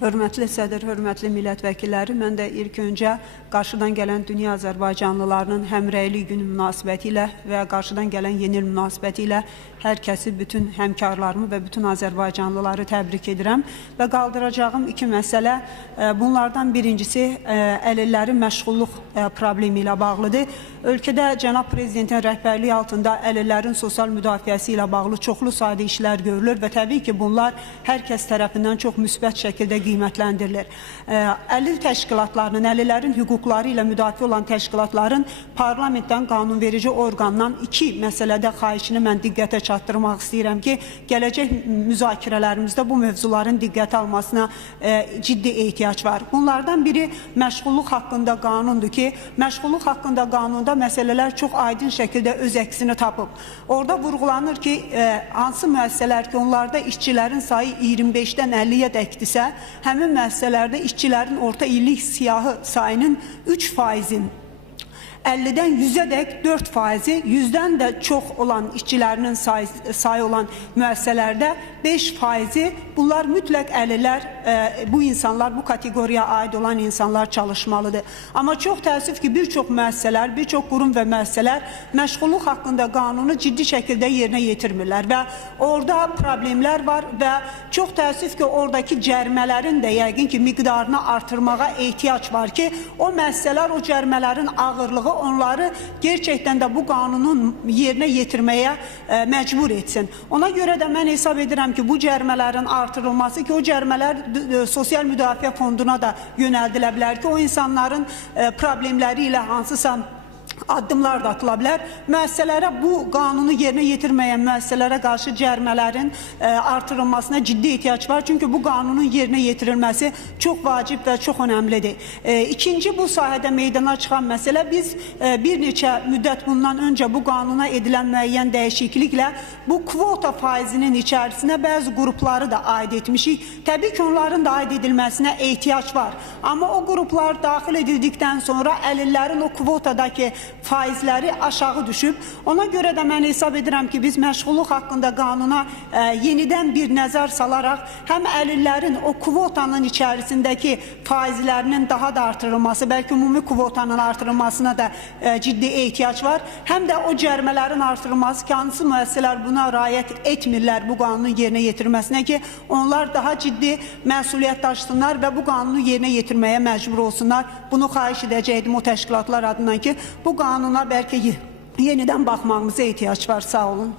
Hörmətli sədr, hörmətli millət vəkilləri, mən də ilk öncə qarşıdan gələn dünya azərbaycanlılarının həmrəylik günü münasibəti ilə və qarşıdan gələn yeni il münasibəti ilə hər kəsi, bütün həmkarlarımı və bütün azərbaycanlıları təbrik edirəm. Və qaldıracağım iki məsələ, bunlardan birincisi əlillərin məşğulluq problemi ilə bağlıdır. Ölkədə cənab prezidentin rəhbərliyi altında əlillərin sosial müdafiəsi ilə bağlı çoxlu sayda işlər görülür və təbii ki, bunlar hər kəs tərəfindən çox müsbət şəkildə qiymətləndirilir. Əlil təşkilatlarının, əlillərin hüquqları ilə müdafiə olan təşkilatların parlamentdən, qanunverici orqandan iki məsələdə xahişini mən diqqətə çatdırmaq istəyirəm ki, gələcək müzakirələrimizdə bu mövzuların diqqətə almasına ciddi ehtiyac var. Bunlardan biri məşğulluq haqqında qanundur ki, məşğulluq haqqında qanunda məsələlər çox aydın şəkildə öz əksini tapıb. Orada vurğulanır ki, hansı müəssisələr ki, onlarda işçilərin sayı 25-dən 50-yə dəkdirsə, həmin müəssisələrdə işçilərin orta illik siyahı sayının 3%-in 50-dən 100-ə dək 4%, 100-dən də çox olan işçilərinin sayı olan müəssisələrdə 5%, bunlar mütləq əlillər, bu insanlar, bu kateqoriyaya aid olan insanlar çalışmalıdır. Amma çox təəssüf ki, bir çox müəssisələr, bir çox qurum və müəssisələr məşğulluq haqqında qanunu ciddi şəkildə yerinə yetirmirlər və orada problemlər var və çox təəssüf ki, oradakı cərimələrin də yəqin ki, miqdarını artırmağa ehtiyac var ki, o müəssisələr, o cərimələrin ağırlığı onları gerçəkdən də bu qanunun yerinə yetirməyə məcbur etsin. Ona görə də mən hesab edirəm ki, bu cərimələrin artırılması ki, o cərimələr sosial müdafiə fonduna da yönəldilə bilər ki, o insanların problemləri ilə hansısa addımlar da atıla bilər. Müəssisələrə, bu qanunu yerinə yetirməyən müəssisələrə qarşı cərimələrin artırılmasına ciddi ehtiyac var. Çünki bu qanunun yerinə yetirilməsi çox vacib və çox önəmlidir. İkinci, bu sahədə meydana çıxan məsələ, biz bir neçə müddət bundan öncə bu qanuna edilən müəyyən dəyişikliklə bu kvota faizinin içərisinə bəzi qrupları da aid etmişik. Təbii ki, onların da aid edilməsinə ehtiyac var. Amma o qruplar daxil edildikdən sonra əlillərin o kvotadakı faizləri aşağı düşüb. Ona görə də mən hesab edirəm ki, biz məşğulluq haqqında qanuna yenidən bir nəzər salaraq həm əlillərin o kvotanın içərisindəki faizlərinin daha da artırılması, bəlkə ümumi kvotanın artırılmasına da ciddi ehtiyac var. Həm də o cərimələrin artırılması ki, hansı müəssisələr buna riayət etmirlər bu qanunun yerinə yetirməsinə ki, onlar daha ciddi məsuliyyət daşısınlar və bu qanunu yerinə yetirməyə məcbur olsunlar. Bunu xahiş edəcəkdim o təşkilatlar adından ki, bu qanuna bəlkə yenidən baxmağımıza ehtiyac var. Sağ olun.